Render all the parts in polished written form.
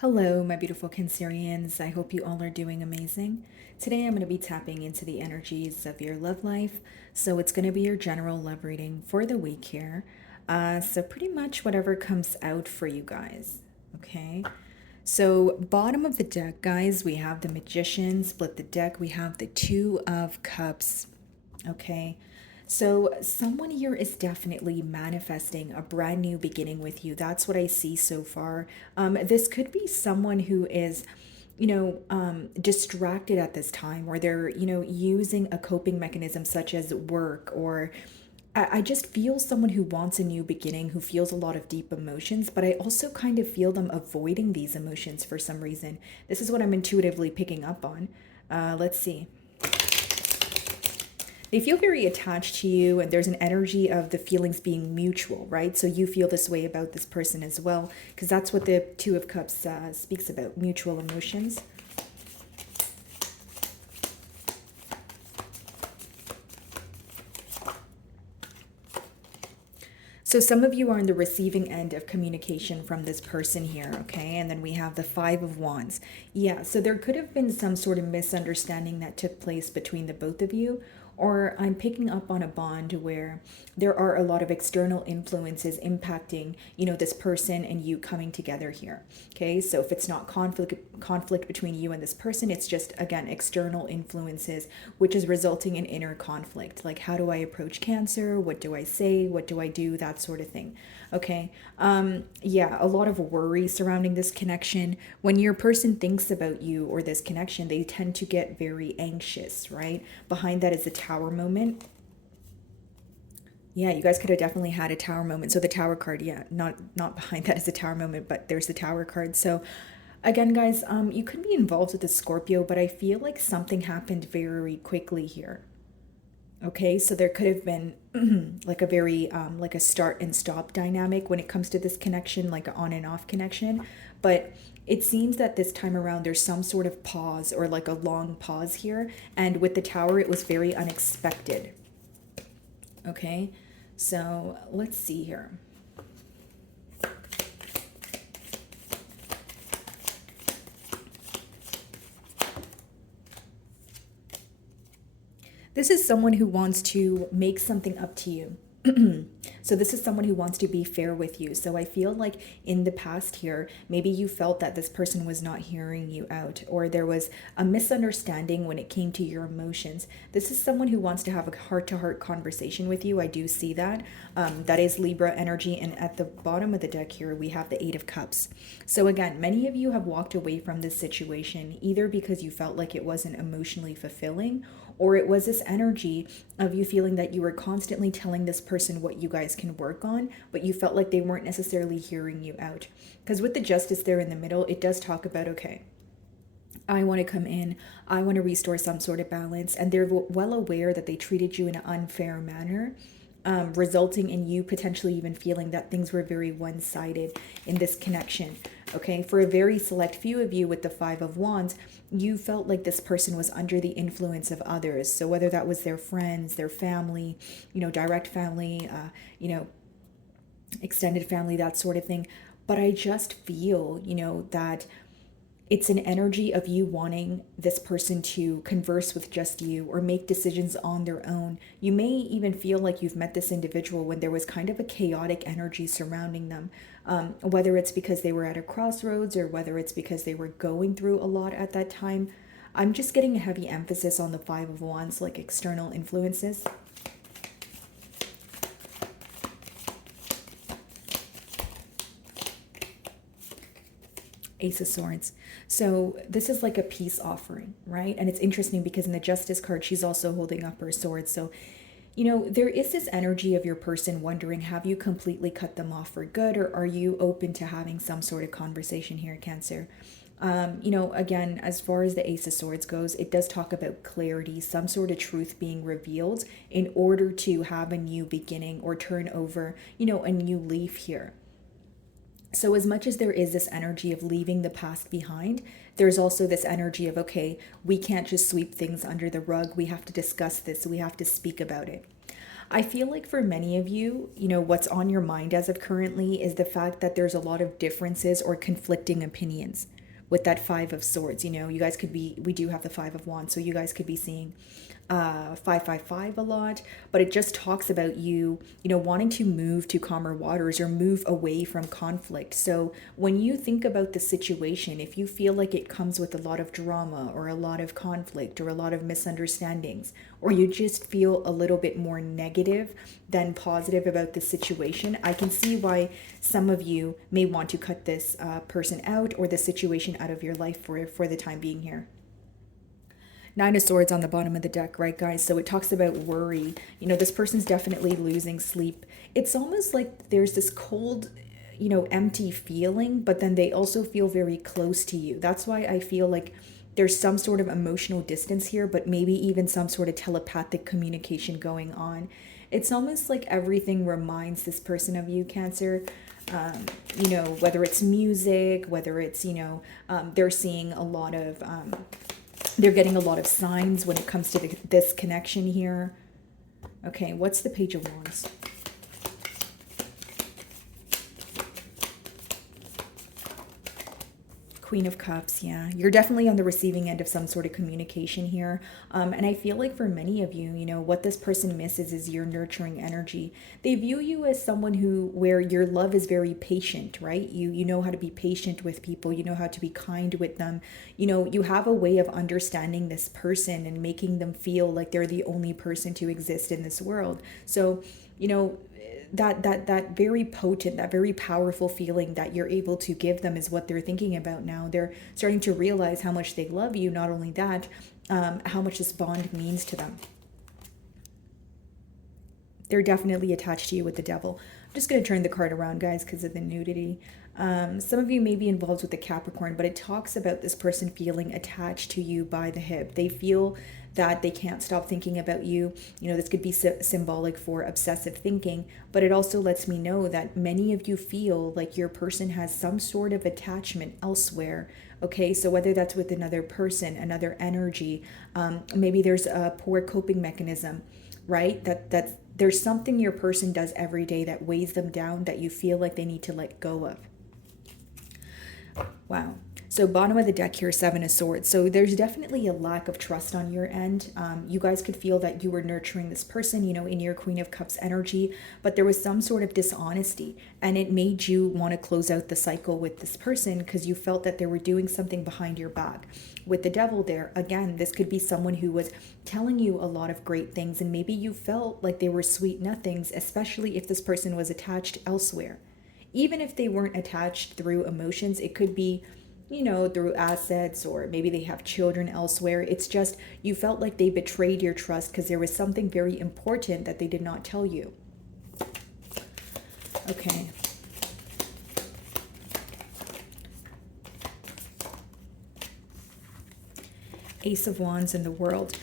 Hello, my beautiful Cancerians. I hope you all are doing amazing. Today I'm going to be tapping into the energies of your love life. So it's going to be your general love reading for the week here. So pretty much whatever comes out for you guys. Okay. So, bottom of the deck, guys, we have the Magician. Split the deck, we have the Two of Cups. Okay. So, someone here is definitely manifesting a brand new beginning with you. That's what I see so far. This could be someone who is, distracted at this time, or they're, using a coping mechanism such as work or I just feel someone who wants a new beginning, who feels a lot of deep emotions, but I also kind of feel them avoiding these emotions for some reason. This is what I'm intuitively picking up on. Let's see. They feel very attached to you, and there's an energy of the feelings being mutual, right? So you feel this way about this person as well, because that's what the Two of Cups speaks about, mutual emotions. So some of you are on the receiving end of communication from this person here, okay? And then we have the Five of Wands. Yeah, so there could have been some sort of misunderstanding that took place between the both of you, or I'm picking up on a bond where there are a lot of external influences impacting, this person and you coming together here. Okay? So if it's not conflict between you and this person, it's just again external influences which is resulting in inner conflict. Like, how do I approach Cancer? What do I say? What do I do? That sort of thing. Okay. Yeah, a lot of worry surrounding this connection. When your person thinks about you or this connection, they tend to get very anxious, right? Behind that is the Tower moment. Yeah, you guys could have definitely had a Tower moment. So the Tower card, yeah, not behind that is the Tower moment, but there's the Tower card. So again, guys, you could be involved with the Scorpio, but I feel like something happened very quickly here. Okay, so there could have been like a very like a start and stop dynamic when it comes to this connection, like an on and off connection. But it seems that this time around there's some sort of pause or like a long pause here. And with the Tower, it was very unexpected. Okay, so let's see here. This is someone who wants to make something up to you. So this is someone who wants to be fair with you. So I feel like in the past here, maybe you felt that this person was not hearing you out, or there was a misunderstanding when it came to your emotions. This is someone who wants to have a heart-to-heart conversation with you. I do see that. That is Libra energy. And at the bottom of the deck here, we have the Eight of Cups. So again, many of you have walked away from this situation either because you felt like it wasn't emotionally fulfilling, or it was this energy of you feeling that you were constantly telling this person what you guys can work on, but you felt like they weren't necessarily hearing you out. Because with the Justice there in the middle, it does talk about, okay, I want to come in, I want to restore some sort of balance, and they're well aware that they treated you in an unfair manner, resulting in you potentially even feeling that things were very one sided in this connection. Okay, for a very select few of you with the Five of Wands, you felt like this person was under the influence of others. So whether that was their friends, their family, direct family, extended family, that sort of thing. But I just feel, that it's an energy of you wanting this person to converse with just you or make decisions on their own. You may even feel like you've met this individual when there was kind of a chaotic energy surrounding them, whether it's because they were at a crossroads or whether it's because they were going through a lot at that time. I'm just getting a heavy emphasis on the Five of Wands, like external influences. Ace of Swords. So this is like a peace offering, right? And it's interesting because in the Justice card, she's also holding up her sword. So, there is this energy of your person wondering, have you completely cut them off for good, or are you open to having some sort of conversation here, Cancer? Again, as far as the Ace of Swords goes, it does talk about clarity, some sort of truth being revealed in order to have a new beginning or turn over, a new leaf here. So, as much as there is this energy of leaving the past behind, there's also this energy of, okay, we can't just sweep things under the rug. We have to discuss this. We have to speak about it. I feel like for many of you, what's on your mind as of currently is the fact that there's a lot of differences or conflicting opinions with that Five of Swords. You guys could be, we do have the Five of Wands, so you guys could be seeing 555 a lot, but it just talks about you wanting to move to calmer waters or move away from conflict. So when you think about the situation, if you feel like it comes with a lot of drama or a lot of conflict or a lot of misunderstandings, or you just feel a little bit more negative than positive about the situation, I can see why some of you may want to cut this person out or the situation out of your life for the time being here. Nine of Swords on the bottom of the deck, right, guys? So it talks about worry. This person's definitely losing sleep. It's almost like there's this cold, empty feeling, but then they also feel very close to you. That's why I feel like there's some sort of emotional distance here, but maybe even some sort of telepathic communication going on. It's almost like everything reminds this person of you, Cancer. Whether it's music, whether it's, they're seeing a lot of they're getting a lot of signs when it comes to this connection here. Okay, what's the Page of Wands? Queen of Cups, yeah. You're definitely on the receiving end of some sort of communication here. And I feel like for many of you, what this person misses is your nurturing energy. They view you as someone where your love is very patient, right? You know how to be patient with people. You know how to be kind with them. You have a way of understanding this person and making them feel like they're the only person to exist in this world. So, that very potent, that very powerful feeling that you're able to give them is what they're thinking about now. They're starting to realize how much they love you. Not only that, how much this bond means to them. They're definitely attached to you with the Devil. I'm just going to turn the card around, guys, because of the nudity. Some of you may be involved with the Capricorn, but it talks about this person feeling attached to you by the hip. They feel that they can't stop thinking about you. This could be symbolic for obsessive thinking, but it also lets me know that many of you feel like your person has some sort of attachment elsewhere. Okay, so whether that's with another person, another energy, maybe there's a poor coping mechanism, right? That's there's something your person does every day that weighs them down that you feel like they need to let go of. Wow. So bottom of the deck here, Seven of Swords. So there's definitely a lack of trust on your end. You guys could feel that you were nurturing this person, in your Queen of Cups energy, but there was some sort of dishonesty, and it made you want to close out the cycle with this person because you felt that they were doing something behind your back. With the Devil there, again, this could be someone who was telling you a lot of great things, and maybe you felt like they were sweet nothings, especially if this person was attached elsewhere. Even if they weren't attached through emotions, it could be through assets, or maybe they have children elsewhere. It's just you felt like they betrayed your trust because there was something very important that they did not tell you. Okay. Ace of Wands in the World.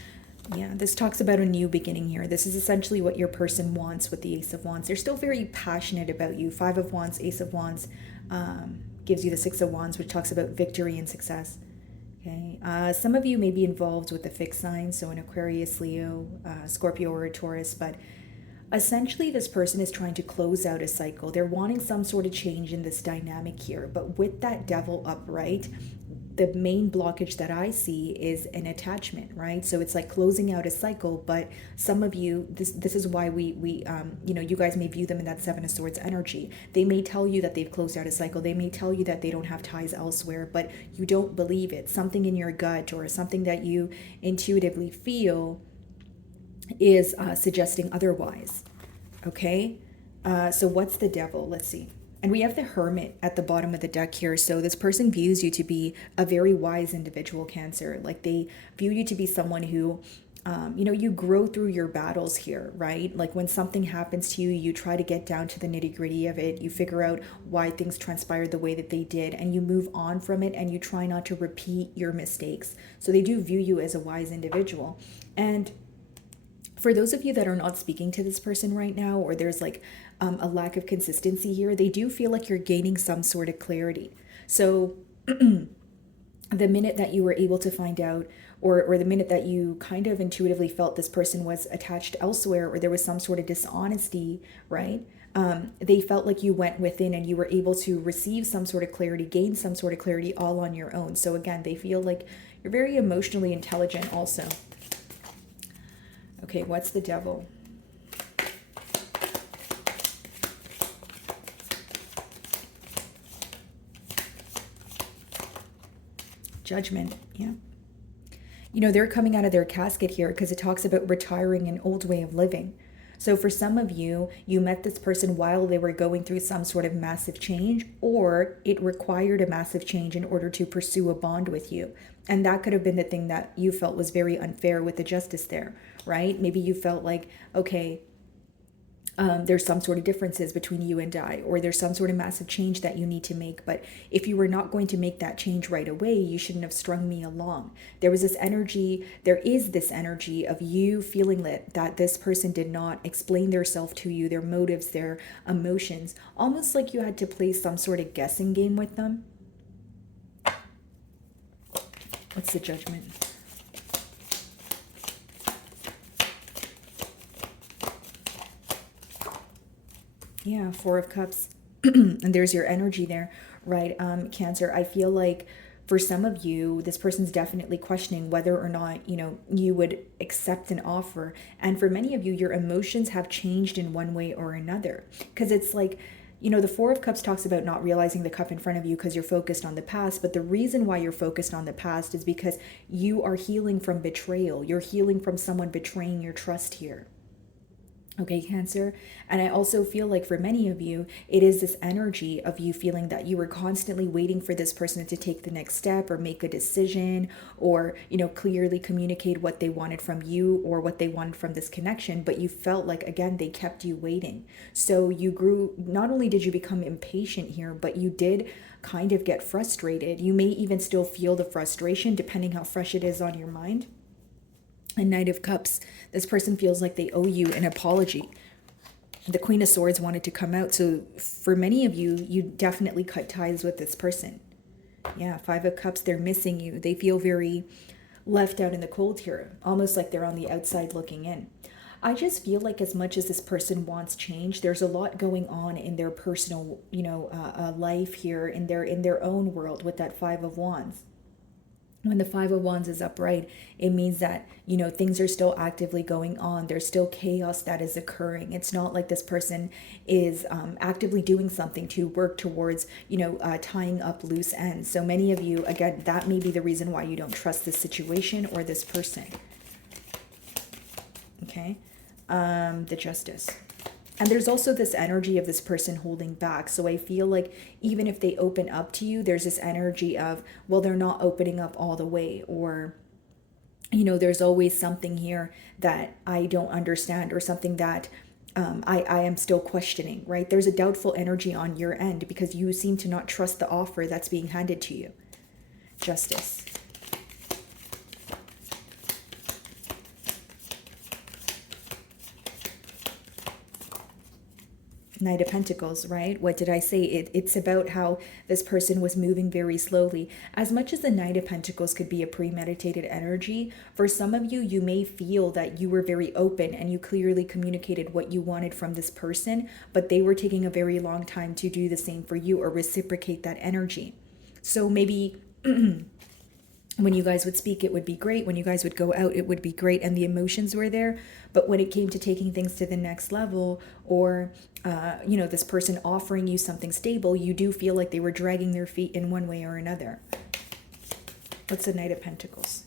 Yeah, this talks about a new beginning here. This is essentially what your person wants with the Ace of Wands. They're still very passionate about you. Five of Wands, Ace of Wands, gives you the Six of Wands, which talks about victory and success. Okay, some of you may be involved with the fixed sign, so an Aquarius, Leo, Scorpio, or a Taurus, but essentially this person is trying to close out a cycle. They're wanting some sort of change in this dynamic here, but with that Devil upright, the main blockage that I see is an attachment, right? So it's like closing out a cycle, but some of you, this is why we you guys may view them in that Seven of Swords energy. They may tell you that they've closed out a cycle. They may tell you that they don't have ties elsewhere, but you don't believe it. Something in your gut or something that you intuitively feel is suggesting otherwise. Okay? So what's the Devil? Let's see. And we have the Hermit at the bottom of the deck here. So this person views you to be a very wise individual, Cancer. Like they view you to be someone who, you grow through your battles here, right? Like when something happens to you, you try to get down to the nitty gritty of it. You figure out why things transpired the way that they did, and you move on from it, and you try not to repeat your mistakes. So they do view you as a wise individual. And for those of you that are not speaking to this person right now, or there's like a lack of consistency here, they do feel like you're gaining some sort of clarity. So the minute that you were able to find out or the minute that you kind of intuitively felt this person was attached elsewhere, or there was some sort of dishonesty, right? They felt like you went within and you were able to receive some sort of clarity, gain some sort of clarity all on your own. So again, they feel like you're very emotionally intelligent also. Okay, what's the devil? Judgment, yeah. They're coming out of their casket here because it talks about retiring an old way of living. So for some of you, you met this person while they were going through some sort of massive change, or it required a massive change in order to pursue a bond with you. And that could have been the thing that you felt was very unfair with the justice there, right? Maybe you felt like, okay, there's some sort of differences between you and I, or there's some sort of massive change that you need to make. But if you were not going to make that change right away, you shouldn't have strung me along. There is this energy of you feeling that this person did not explain their self to you, their motives, their emotions, almost like you had to play some sort of guessing game with them. What's the Judgment? Yeah, Four of Cups. And there's your energy there, right? Cancer, I feel like for some of you, this person's definitely questioning whether or not, you would accept an offer. And for many of you, your emotions have changed in one way or another. Because it's like, the Four of Cups talks about not realizing the cup in front of you because you're focused on the past. But the reason why you're focused on the past is because you are healing from betrayal. You're healing from someone betraying your trust here. Okay, Cancer. And I also feel like for many of you, it is this energy of you feeling that you were constantly waiting for this person to take the next step or make a decision or, clearly communicate what they wanted from you or what they wanted from this connection. But you felt like, again, they kept you waiting. So you grew, not only did you become impatient here, but you did kind of get frustrated. You may even still feel the frustration depending how fresh it is on your mind. A Knight of Cups, this person feels like they owe you an apology. The Queen of Swords wanted to come out. So for many of you, you definitely cut ties with this person. Yeah, Five of Cups, they're missing you. They feel very left out in the cold here, almost like they're on the outside looking in. I just feel like as much as this person wants change, there's a lot going on in their personal, life here, in their own world with that Five of Wands. When the Five of Wands is upright, it means that, things are still actively going on. There's still chaos that is occurring. It's not like this person is actively doing something to work towards, tying up loose ends. So many of you, again, that may be the reason why you don't trust this situation or this person. Okay. The Justice. And there's also this energy of this person holding back. So I feel like even if they open up to you, there's this energy of, well, they're not opening up all the way. Or, there's always something here that I don't understand or something that I am still questioning, right? There's a doubtful energy on your end because you seem to not trust the offer that's being handed to you. Justice. Knight of Pentacles, right? What did I say? It's about how this person was moving very slowly. As much as the Knight of Pentacles could be a premeditated energy, for some of you, you may feel that you were very open and you clearly communicated what you wanted from this person, but they were taking a very long time to do the same for you or reciprocate that energy. So maybe when you guys would speak, it would be great. When you guys would go out, it would be great. And the emotions were there. But when it came to taking things to the next level or, this person offering you something stable, you do feel like they were dragging their feet in one way or another. What's the Knight of Pentacles?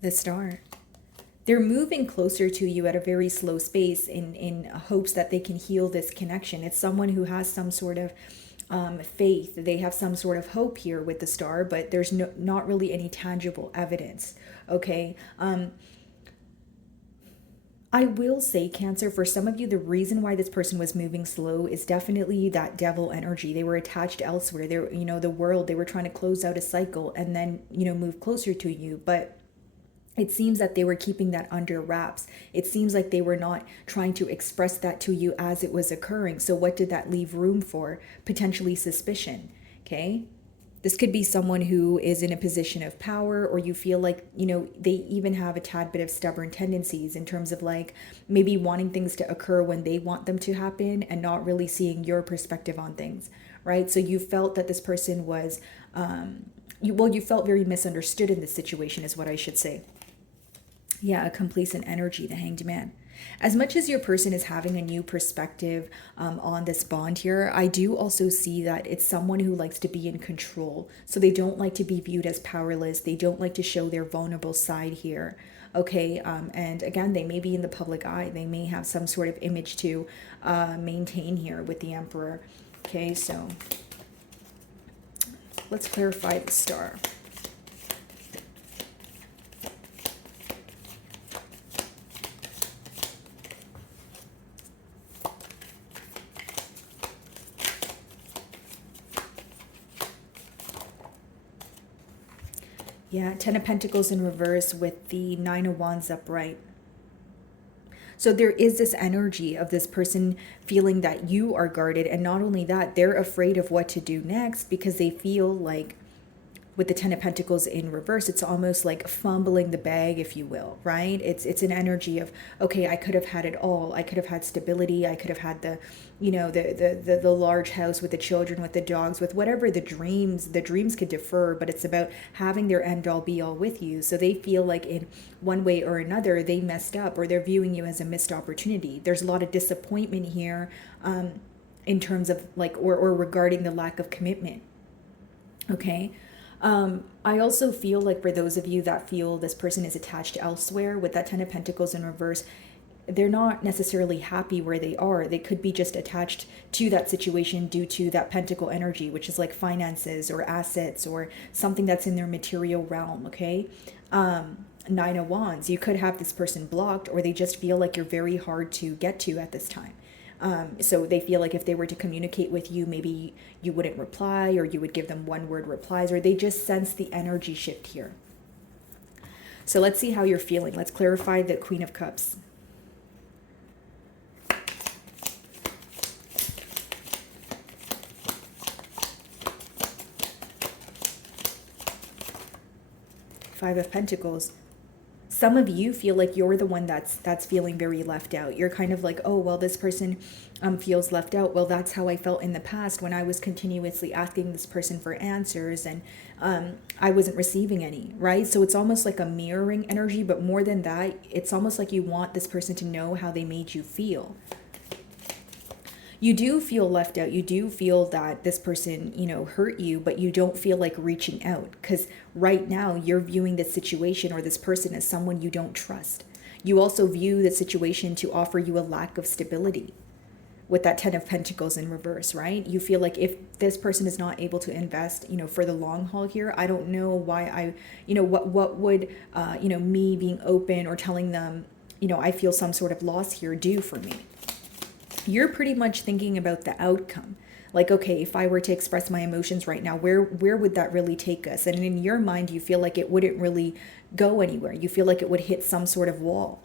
The Star. They're moving closer to you at a very slow space in hopes that they can heal this connection. It's someone who has some sort of faith. They have some sort of hope here with the Star, but there's not really any tangible evidence. Okay. I will say, Cancer, for some of you, the reason why this person was moving slow is definitely that devil energy. They were attached elsewhere. They're, the world, they were trying to close out a cycle and then, move closer to you. But It seems that they were keeping that under wraps. It seems like they were not trying to express that to you as it was occurring. So what did that leave room for? Potentially suspicion. Okay. This could be someone who is in a position of power, or you feel like, they even have a tad bit of stubborn tendencies in terms of like maybe wanting things to occur when they want them to happen and not really seeing your perspective on things, right? So you felt that this person was, you felt very misunderstood in this situation, is what I should say. Yeah, a complacent energy, the Hanged Man. As much as your person is having a new perspective on this bond here, I do also see that it's someone who likes to be in control. So they don't like to be viewed as powerless. They don't like to show their vulnerable side here. Okay, and again, they may be in the public eye. They may have some sort of image to maintain here with the Emperor. Okay, so let's clarify the star. Yeah, Ten of Pentacles in reverse with the Nine of Wands upright. So there is this energy of this person feeling that you are guarded. And not only that, they're afraid of what to do next because they feel like with the Ten of Pentacles in reverse, it's almost like fumbling the bag, if you will, right? It's an energy of, okay, I could have had it all. I could have had stability. I could have had the, the large house with the children, with the dogs, with whatever the dreams could defer, but it's about having their end all be all with you. So they feel like in one way or another, they messed up, or they're viewing you as a missed opportunity. There's a lot of disappointment here in terms of like, or regarding the lack of commitment. Okay. I also feel like for those of you that feel this person is attached elsewhere with that Ten of Pentacles in reverse, they're not necessarily happy where they are. They could be just attached to that situation due to that pentacle energy, which is like finances or assets or something that's in their material realm. Okay. Nine of Wands, you could have this person blocked, or they just feel like you're very hard to get to at this time. So they feel like if they were to communicate with you, maybe you wouldn't reply, or you would give them one word replies, or they just sense the energy shift here. So let's see how you're feeling. Let's clarify the Queen of Cups. Five of Pentacles. Some of you feel like you're the one that's feeling very left out. You're kind of like, oh, well, this person feels left out. Well, that's how I felt in the past when I was continuously asking this person for answers and I wasn't receiving any, right? So it's almost like a mirroring energy, but more than that, it's almost like you want this person to know how they made you feel. You do feel left out. You do feel that this person, hurt you, but you don't feel like reaching out because right now you're viewing this situation or this person as someone you don't trust. You also view the situation to offer you a lack of stability with that Ten of Pentacles in reverse, right? You feel like if this person is not able to invest, for the long haul here, I don't know why what would, me being open or telling them, I feel some sort of loss here do for me. You're pretty much thinking about the outcome. Like, okay, if I were to express my emotions right now, where would that really take us? And in your mind, you feel like it wouldn't really go anywhere. You feel like it would hit some sort of wall,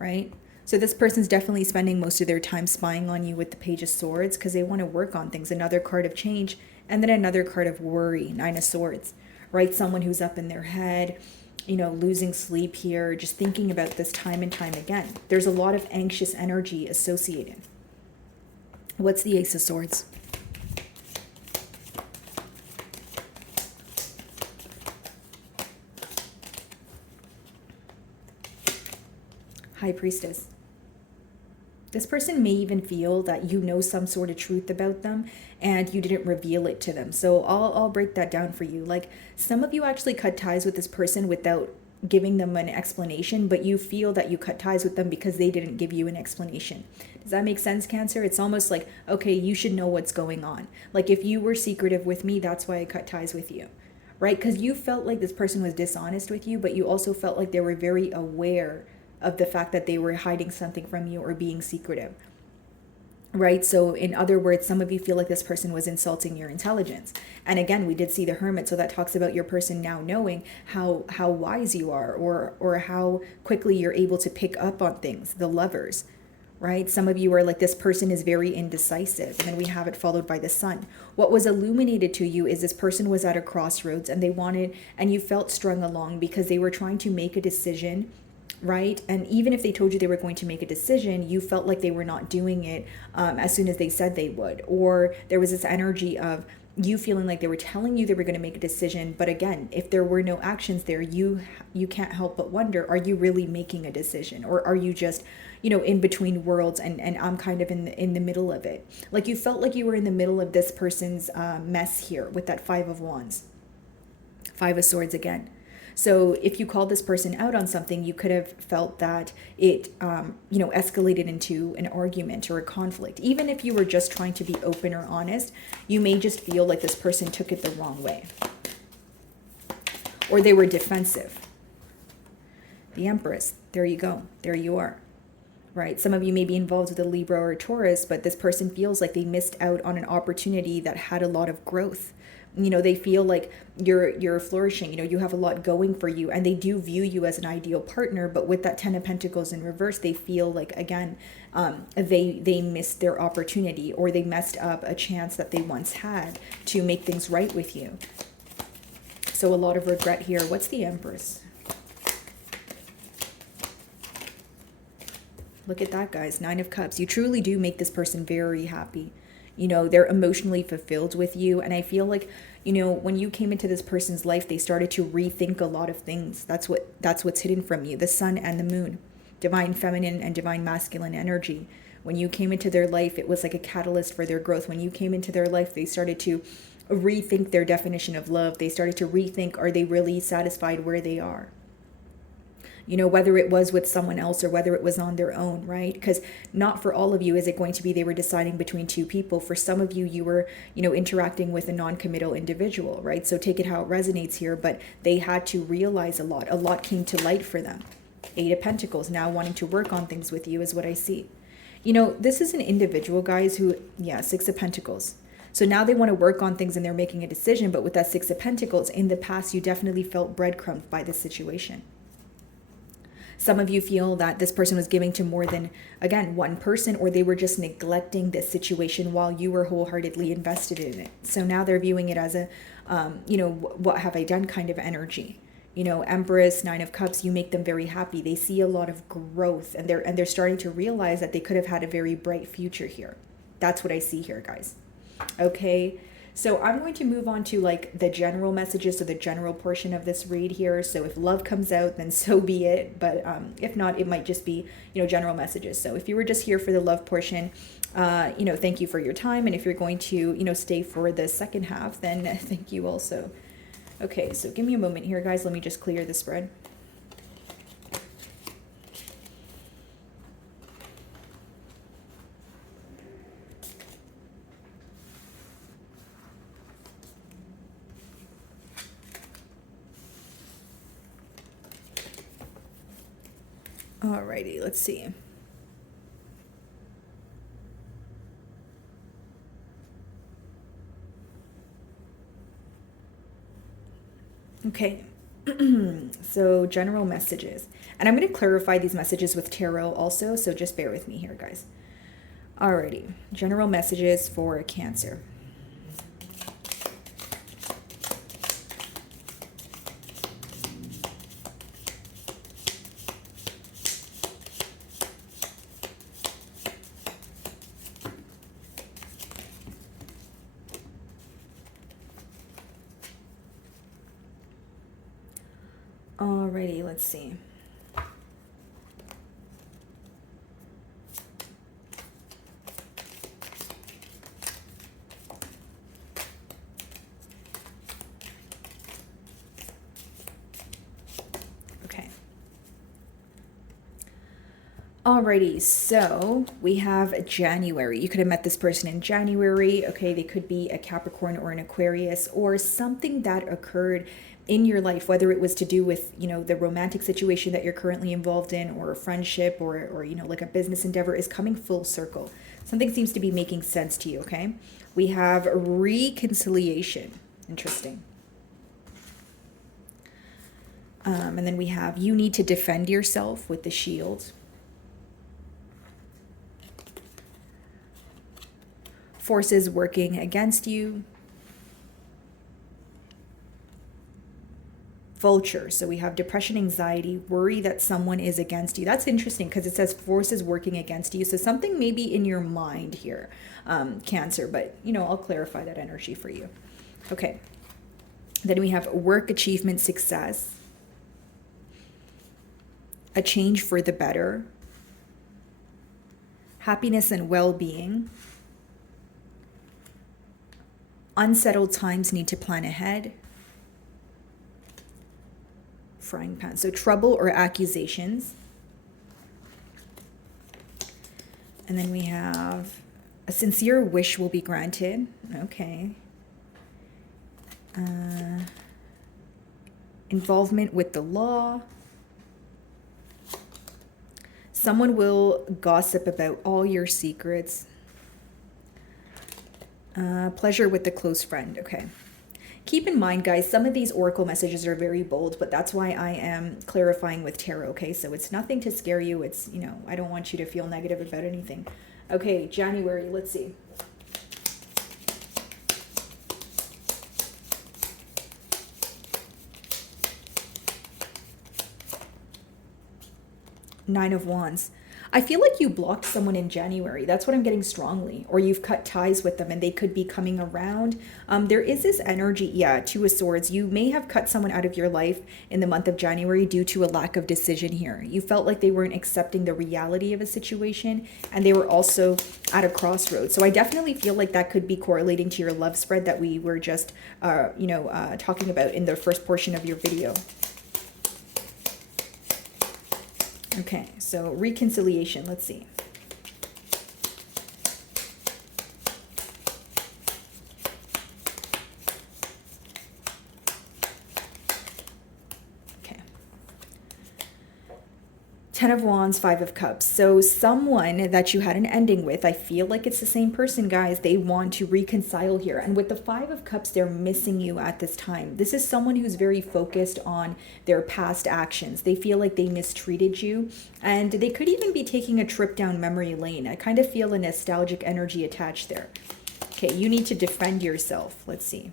right? So this person's definitely spending most of their time spying on you with the Page of Swords because they want to work on things. Another card of change, and then another card of worry, Nine of Swords, right? Someone who's up in their head, losing sleep here, just thinking about this time and time again. There's a lot of anxious energy associated. What's the Ace of Swords? High Priestess. This person may even feel that you know some sort of truth about them and you didn't reveal it to them. So I'll break that down for you. Like, some of you actually cut ties with this person without giving them an explanation, but you feel that you cut ties with them because they didn't give you an explanation. Does that make sense, Cancer? It's almost like, okay, you should know what's going on. Like, if you were secretive with me, that's why I cut ties with you, right? Because you felt like this person was dishonest with you, but you also felt like they were very aware of the fact that they were hiding something from you or being secretive. right? So in other words, some of you feel like this person was insulting your intelligence. And again, we did see the Hermit, so that talks about your person now knowing how wise you are, or how quickly you're able to pick up on things. The Lovers, right? Some of you are like, this person is very indecisive. And then we have it followed by the Sun. What was illuminated to you is this person was at a crossroads, and they wanted, and you felt strung along because they were trying to make a decision, right? And even if they told you they were going to make a decision, you felt like they were not doing it as soon as they said they would. Or there was this energy of you feeling like they were telling you they were going to make a decision, but again, if there were no actions there, you can't help but wonder, are you really making a decision, or are you just, in between worlds, and I'm kind of in the middle of it? Like, you felt like you were in the middle of this person's mess here with that Five of Wands, Five of Swords again. So if you called this person out on something, you could have felt that it, escalated into an argument or a conflict. Even if you were just trying to be open or honest, you may just feel like this person took it the wrong way, or they were defensive. The Empress, there you go. There you are. Right? Some of you may be involved with a Libra or a Taurus, but this person feels like they missed out on an opportunity that had a lot of growth. They feel like you're flourishing, you have a lot going for you, and they do view you as an ideal partner. But with that Ten of Pentacles in reverse, they feel like, again, they missed their opportunity, or they messed up a chance that they once had to make things right with you. So a lot of regret here. What's the Empress? Look at that, guys. Nine of Cups. You truly do make this person very happy. They're emotionally fulfilled with you. And I feel like, when you came into this person's life, they started to rethink a lot of things. That's what's hidden from you. The Sun and the Moon, divine feminine and divine masculine energy. When you came into their life, it was like a catalyst for their growth. When you came into their life, they started to rethink their definition of love. They started to rethink, are they really satisfied where they are? Whether it was with someone else or whether it was on their own, right? Because not for all of you is it going to be they were deciding between two people. For some of you, you were, interacting with a non-committal individual, right? So take it how it resonates here, but they had to realize a lot. A lot came to light for them. Eight of Pentacles, now wanting to work on things with you is what I see. This is an individual, guys, who, Six of Pentacles. So now they want to work on things and they're making a decision. But with that Six of Pentacles, in the past, you definitely felt breadcrumbed by this situation. Some of you feel that this person was giving to more than, again, one person, or they were just neglecting this situation while you were wholeheartedly invested in it. So now they're viewing it as a, what have I done kind of energy. Empress, Nine of Cups, you make them very happy. They see a lot of growth, and they're starting to realize that they could have had a very bright future here. That's what I see here, guys. Okay. So I'm going to move on to like the general messages, so the general portion of this read here. So if love comes out, then so be it. But if not, it might just be, general messages. So if you were just here for the love portion, thank you for your time. And if you're going to, stay for the second half, then thank you also. Okay, so give me a moment here, guys. Let me just clear the spread. Alrighty, let's see. Okay, so general messages. And I'm going to clarify these messages with tarot also, so just bear with me here, guys. Alrighty, general messages for Cancer. Alrighty, let's see. Okay. Alrighty, so we have January. You could have met this person in January. Okay, they could be a Capricorn or an Aquarius, or something that occurred in your life, whether it was to do with, the romantic situation that you're currently involved in, or a friendship, or like a business endeavor, is coming full circle. Something seems to be making sense to you, okay? We have reconciliation. Interesting. And then we have you need to defend yourself with the shield. Forces working against you. Vulture. So we have depression, anxiety, worry that someone is against you. That's interesting because it says forces working against you. So something maybe in your mind here, Cancer, but I'll clarify that energy for you. Okay. Then we have work, achievement, success, a change for the better, happiness and well-being, unsettled times, need to plan ahead, frying pan. So trouble or accusations. And then we have a sincere wish will be granted. Okay. Involvement with the law. Someone will gossip about all your secrets. Pleasure with the close friend. Okay. Keep in mind, guys, some of these oracle messages are very bold, but that's why I am clarifying with tarot, okay? So it's nothing to scare you. It's, I don't want you to feel negative about anything. Okay, January, let's see. Nine of Wands. I feel like you blocked someone in January. That's what I'm getting strongly. Or you've cut ties with them and they could be coming around. There is this energy, Two of Swords. You may have cut someone out of your life in the month of January due to a lack of decision here. You felt like they weren't accepting the reality of a situation, and they were also at a crossroads. So I definitely feel like that could be correlating to your love spread that we were just, talking about in the first portion of your video. Okay, so reconciliation, let's see. Okay. 10 of Wands, 5 of Cups. So someone that you had an ending with, I feel like it's the same person, guys. They want to reconcile here. And with the 5 of Cups, they're missing you at this time. This is someone who's very focused on their past actions. They feel like they mistreated you. And they could even be taking a trip down memory lane. I kind of feel a nostalgic energy attached there. Okay, you need to defend yourself. Let's see.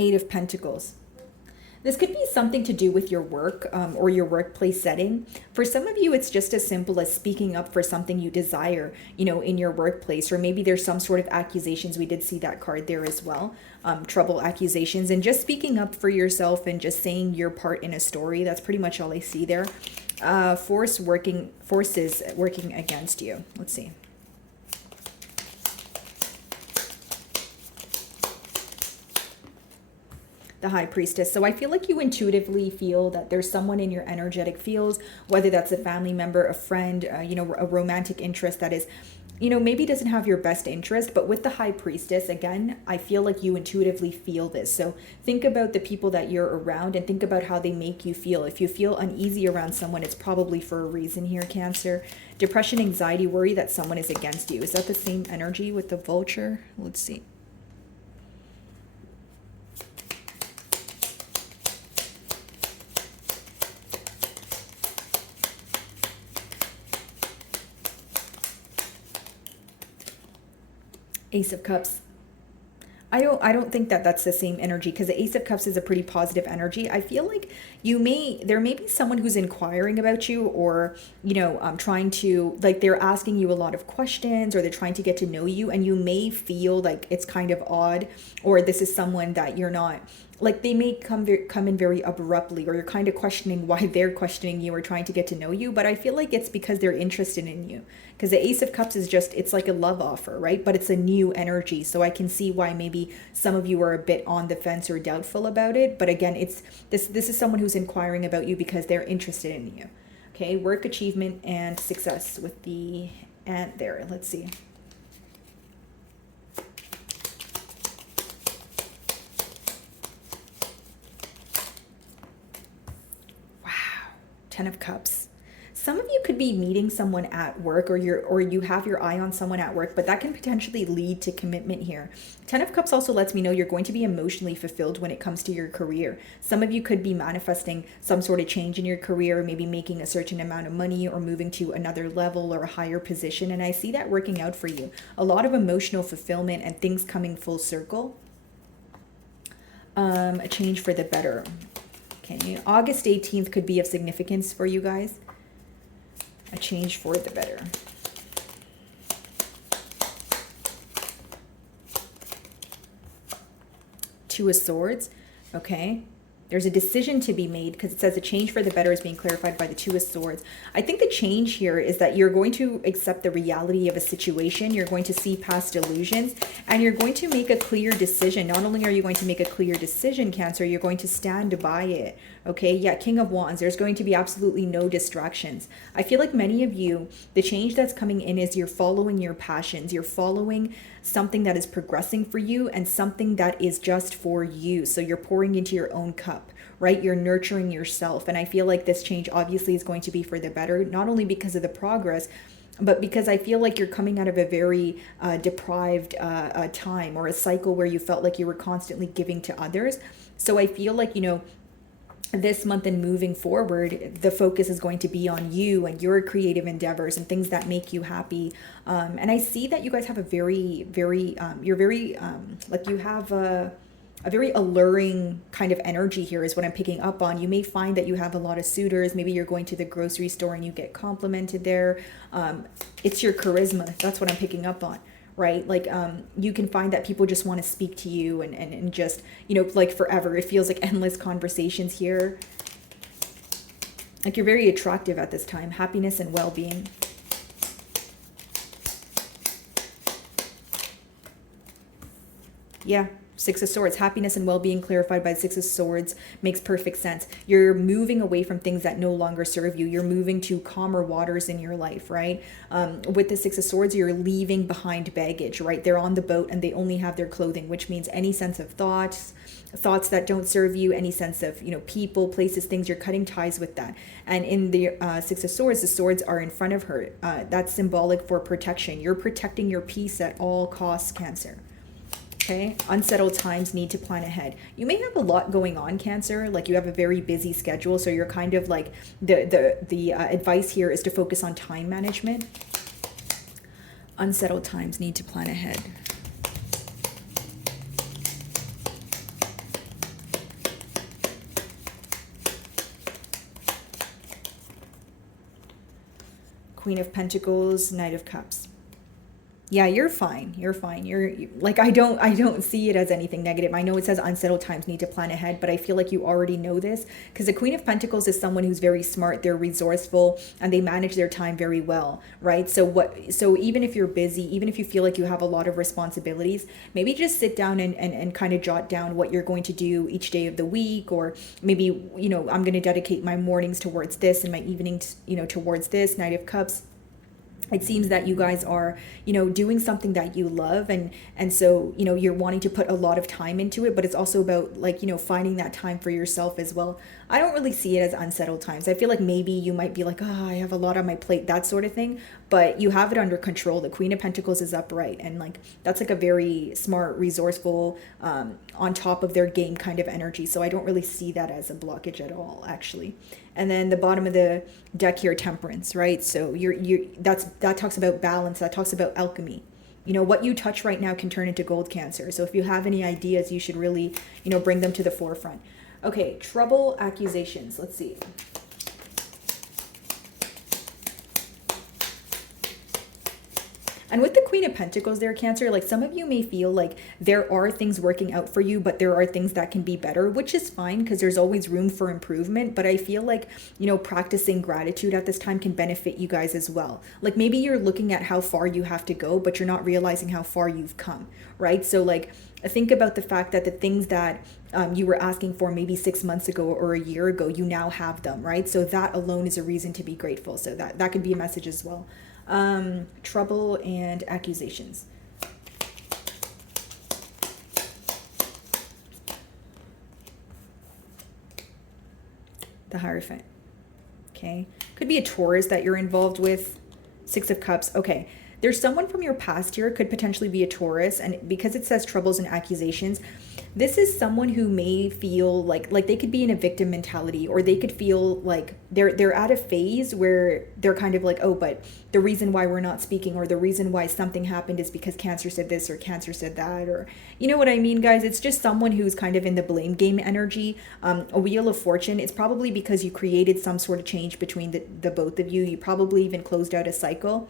Eight of Pentacles. This could be something to do with your work or your workplace setting. For some of you, it's just as simple as speaking up for something you desire, in your workplace. Or maybe there's some sort of accusations. We did see that card there as well. Trouble, accusations, and just speaking up for yourself and just saying your part in a story. That's pretty much all I see there. Forces working against you. Let's see. The High Priestess. So I feel like you intuitively feel that there's someone in your energetic fields, whether that's a family member, a friend, a romantic interest that is, maybe doesn't have your best interest. But with the High Priestess, again, I feel like you intuitively feel this. So think about the people that you're around and think about how they make you feel. If you feel uneasy around someone, it's probably for a reason here, Cancer. Depression, anxiety, worry that someone is against you. Is that the same energy with the Vulture? Let's see. Ace of Cups. I don't think that that's the same energy, because the Ace of Cups is a pretty positive energy. I feel like there may be someone who's inquiring about you, or trying to, like, they're asking you a lot of questions, or they're trying to get to know you, and you may feel like it's kind of odd, or this is someone that you're not like they may come in very abruptly, or you're kind of questioning why they're questioning you or trying to get to know you. But I feel like it's because they're interested in you, because the Ace of Cups is just, it's like a love offer, right? But it's a new energy, so I can see why maybe some of you are a bit on the fence or doubtful about it. But again, it's this is someone who's inquiring about you because they're interested in you. Okay, work, achievement, and success with the ant there. Let's see. Ten of Cups. Some of you could be meeting someone at work, or you have your eye on someone at work, but that can potentially lead to commitment here. Ten of Cups also lets me know you're going to be emotionally fulfilled when it comes to your career. Some of you could be manifesting some sort of change in your career, maybe making a certain amount of money or moving to another level or a higher position, and I see that working out for you. A lot of emotional fulfillment and things coming full circle. A change for the better. Okay, August 18th could be of significance for you guys. A change for the better. Two of Swords. Okay. There's a decision to be made, because it says a change for the better is being clarified by the Two of Swords. I think the change here is that you're going to accept the reality of a situation. You're going to see past illusions, and you're going to make a clear decision. Not only are you going to make a clear decision, Cancer, you're going to stand by it. Okay, yeah, King of Wands. There's going to be absolutely no distractions. I feel like many of you, the change that's coming in is you're following your passions. You're following something that is progressing for you and something that is just for you. So you're pouring into your own cup, right? You're nurturing yourself. And I feel like this change obviously is going to be for the better, not only because of the progress, but because I feel like you're coming out of a very deprived time, or a cycle where you felt like you were constantly giving to others. So I feel like, you know, this month and moving forward, the focus is going to be on you and your creative endeavors and things that make you happy. And I see that you guys have a very, you're very, like you have a very alluring kind of energy here is what I'm picking up on. You may find that you have a lot of suitors. Maybe you're going to the grocery store and you get complimented there. It's your charisma. That's what I'm picking up on. Right? Like, you can find that people just want to speak to you and just, you know, like forever. It feels like endless conversations here. Like you're very attractive at this time. Happiness and well-being. Yeah. Six of Swords, happiness and well-being clarified by the Six of Swords makes perfect sense. You're moving away from things that no longer serve you. You're moving to calmer waters in your life, right? With the Six of Swords, you're leaving behind baggage, right? They're on the boat and they only have their clothing, which means any sense of thoughts that don't serve you, any sense of, you know, people, places, things, you're cutting ties with that. And in the Six of Swords, the swords are in front of her. That's symbolic for protection. You're protecting your peace at all costs, Cancer. Okay, unsettled times, need to plan ahead. You may have a lot going on, Cancer, like you have a very busy schedule, so you're kind of like, the advice here is to focus on time management. Unsettled times, need to plan ahead. Queen of Pentacles, Knight of Cups. Yeah, you're fine. You're fine. You're like, I don't see it as anything negative. I know it says unsettled times, need to plan ahead, but I feel like you already know this, because the Queen of Pentacles is someone who's very smart, they're resourceful, and they manage their time very well, right? So even if you're busy, even if you feel like you have a lot of responsibilities, maybe just sit down and kind of jot down what you're going to do each day of the week, or maybe, you know, I'm going to dedicate my mornings towards this and my evenings, you know, towards this. Knight of Cups. It seems that you guys are, you know, doing something that you love, and so, you know, you're wanting to put a lot of time into it, but it's also about, like, you know, finding that time for yourself as well. I don't really see it as unsettled times. I feel like maybe you might be like, oh, I have a lot on my plate, that sort of thing, but you have it under control. The Queen of Pentacles is upright, and like that's like a very smart, resourceful, on top of their game kind of energy. So I don't really see that as a blockage at all, actually. And then the bottom of the deck here, Temperance, right? So that talks about balance. That talks about alchemy. You know, what you touch right now can turn into gold, Cancer. So if you have any ideas, you should really, you know, bring them to the forefront. Okay, trouble, accusations. Let's see. And with the Queen of Pentacles there, Cancer, like some of you may feel like there are things working out for you, but there are things that can be better, which is fine because there's always room for improvement. But I feel like, practicing gratitude at this time can benefit you guys as well. Like maybe you're looking at how far you have to go, but you're not realizing how far you've come, right? So like think about the fact that the things that you were asking for maybe 6 months ago or a year ago, you now have them, right? So that alone is a reason to be grateful. So that could be a message as well. Trouble and accusations. The Hierophant. Okay. Could be a Taurus that you're involved with. Six of Cups. Okay. There's someone from your past here, could potentially be a Taurus, and because it says troubles and accusations, this is someone who may feel like they could be in a victim mentality, or they could feel like they're at a phase where they're kind of like, oh, but the reason why we're not speaking, or the reason why something happened is because Cancer said this or Cancer said that, or you know what I mean, guys? It's just someone who's kind of in the blame game energy. A Wheel of Fortune. It's probably because you created some sort of change between the both of you. You probably even closed out a cycle.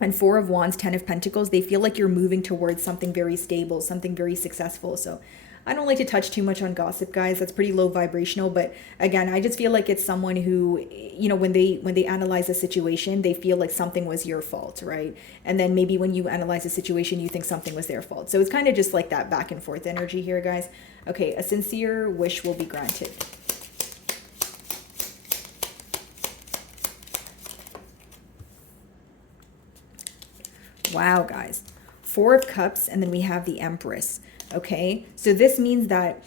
And Four of Wands, Ten of Pentacles, they feel like you're moving towards something very stable, something very successful. So I don't like to touch too much on gossip, guys. That's pretty low vibrational. But again, I just feel like it's someone who, when they analyze a situation, they feel like something was your fault, right? And then maybe when you analyze a situation, you think something was their fault. So it's kind of just like that back and forth energy here, guys. Okay, a sincere wish will be granted. Wow, guys. Four of Cups, and then we have the Empress. Okay, so this means that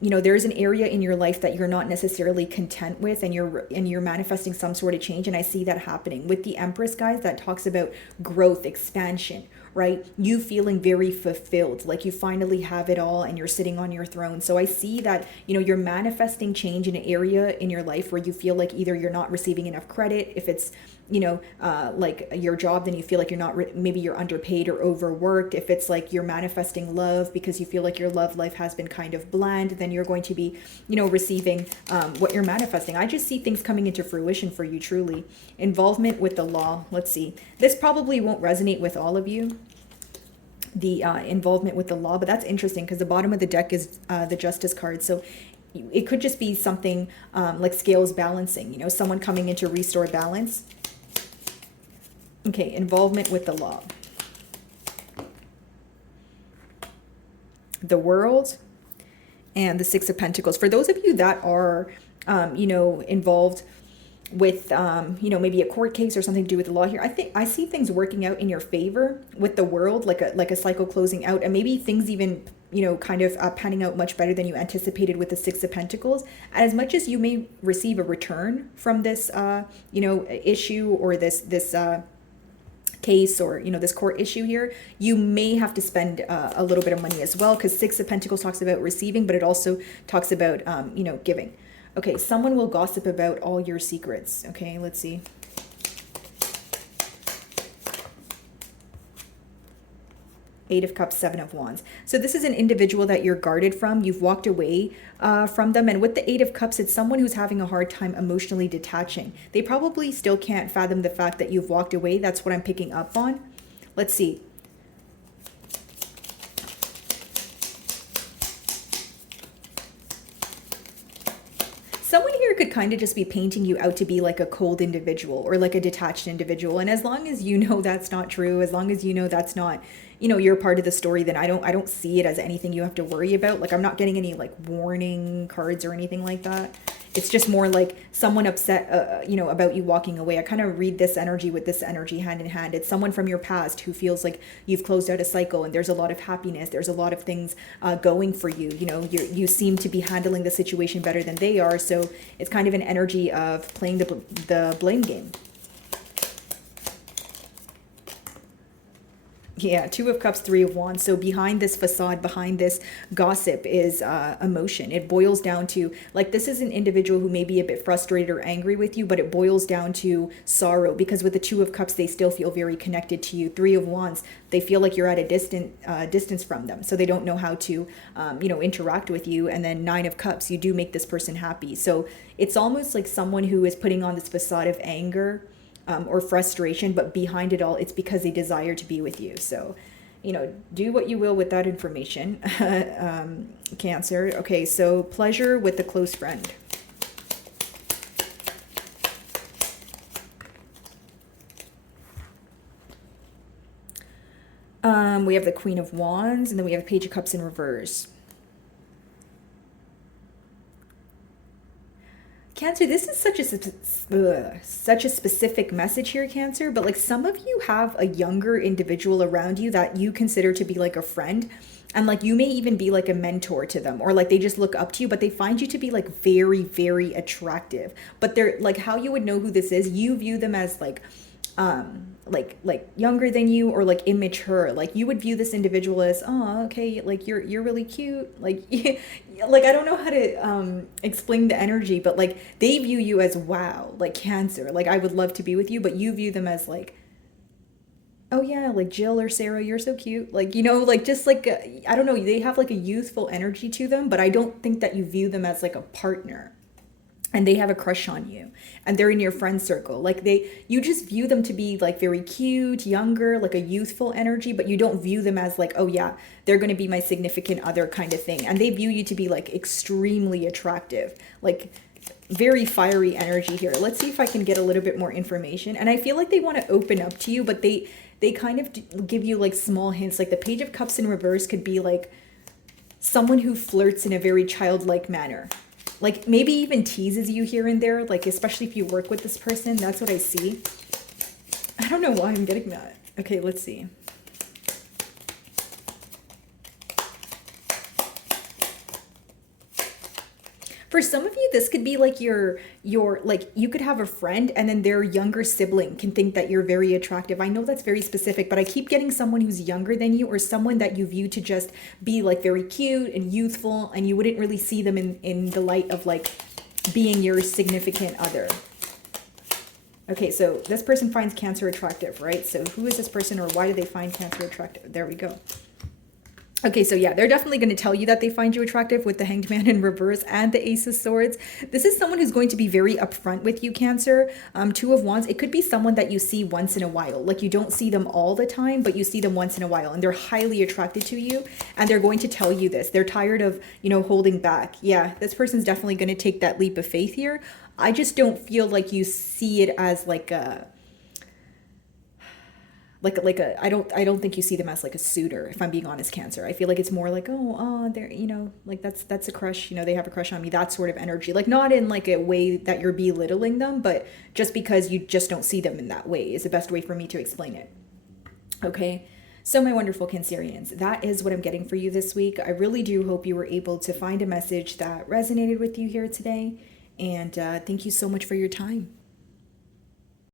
there's an area in your life that you're not necessarily content with, and you're manifesting some sort of change. And I see that happening with the Empress, guys. That talks about growth, expansion, right? You feeling very fulfilled, like you finally have it all and you're sitting on your throne. So I see that you're manifesting change in an area in your life where you feel like either you're not receiving enough credit. If it's like your job, then you feel like you're not maybe you're underpaid or overworked. If it's like you're manifesting love because you feel like your love life has been kind of bland, then you're going to be receiving what you're manifesting. I just see things coming into fruition for you, truly. Involvement with the law. Let's see, this probably won't resonate with all of you, the involvement with the law, but that's interesting because the bottom of the deck is the Justice card. So it could just be something like scales balancing, someone coming in to restore balance. Okay, involvement with the law. The World and the Six of Pentacles. For those of you that are, involved with, maybe a court case or something to do with the law here, I see things working out in your favor with the World, like a cycle closing out, and maybe things even, kind of panning out much better than you anticipated with the Six of Pentacles. As much as you may receive a return from this, issue, or this case, or this court issue here, you may have to spend a little bit of money as well, because Six of Pentacles talks about receiving, but it also talks about giving. Okay, someone will gossip about all your secrets. Okay, let's see. Eight of Cups, Seven of Wands. So this is an individual that you're guarded from. You've walked away from them. And with the Eight of Cups, it's someone who's having a hard time emotionally detaching. They probably still can't fathom the fact that you've walked away. That's what I'm picking up on. Let's see. Someone here could kind of just be painting you out to be like a cold individual or like a detached individual. And as long as you know that's not true, as long as you know that's not, you're part of the story, then I don't see it as anything you have to worry about. Like I'm not getting any like warning cards or anything like that. It's just more like someone upset, about you walking away. I kind of read this energy with this energy hand in hand. It's someone from your past who feels like you've closed out a cycle and there's a lot of happiness. There's a lot of things going for you. You seem to be handling the situation better than they are. So it's kind of an energy of playing the blame game. Yeah, Two of Cups, Three of Wands. So behind this facade, behind this gossip is emotion. It boils down to, like, this is an individual who may be a bit frustrated or angry with you, but it boils down to sorrow, because with the Two of Cups, they still feel very connected to you. Three of Wands, they feel like you're at a distance from them. So they don't know how to, interact with you. And then Nine of Cups, you do make this person happy. So it's almost like someone who is putting on this facade of anger or frustration, but behind it all, it's because they desire to be with you. So, do what you will with that information, Cancer. Okay, so pleasure with a close friend. We have the Queen of Wands, and then we have Page of Cups in reverse. Cancer, this is such a specific message here, Cancer, but like some of you have a younger individual around you that you consider to be like a friend, and like you may even be like a mentor to them, or like they just look up to you, but they find you to be like very, very attractive. But they're like, how you would know who this is, you view them as like younger than you, or like immature. Like you would view this individual as, oh, okay, like you're really cute, like like I don't know how to explain the energy, but like they view you as, wow, like Cancer, like I would love to be with you, but you view them as like, oh yeah, like Jill or Sarah, you're so cute, like like just like I don't know, they have like a youthful energy to them, but I don't think that you view them as like a partner. And they have a crush on you, and they're in your friend circle, like you just view them to be like very cute, younger, like a youthful energy, but you don't view them as like, oh yeah, they're going to be my significant other kind of thing. And they view you to be like extremely attractive, like very fiery energy here. Let's see if I can get a little bit more information. And I feel like they want to open up to you, but they kind of give you like small hints. Like the Page of Cups in reverse could be like someone who flirts in a very childlike manner, like maybe even teases you here and there, like especially if you work with this person. That's what I see. I don't know why I'm getting that. Okay, let's see. For some of you, this could be like your like you could have a friend, and then their younger sibling can think that you're very attractive. I know that's very specific, but I keep getting someone who's younger than you, or someone that you view to just be like very cute and youthful, and you wouldn't really see them in the light of like being your significant other. Okay, so this person finds Cancer attractive, right? So who is this person, or why do they find Cancer attractive? There we go. Okay, so yeah, they're definitely going to tell you that they find you attractive with the Hanged Man in reverse and the Ace of Swords. This is someone who's going to be very upfront with you, Cancer. Two of Wands, it could be someone that you see once in a while. Like you don't see them all the time, but you see them once in a while, and they're highly attracted to you, and they're going to tell you this. They're tired of, holding back. Yeah, this person's definitely going to take that leap of faith here. I just don't feel like you see it as like a I don't think you see them as like a suitor, if I'm being honest, Cancer. I feel like it's more like, oh, they're, like that's a crush, they have a crush on me, that sort of energy. Like not in like a way that you're belittling them, but just because you just don't see them in that way is the best way for me to explain it. Okay. So my wonderful Cancerians, that is what I'm getting for you this week. I really do hope you were able to find a message that resonated with you here today. And thank you so much for your time.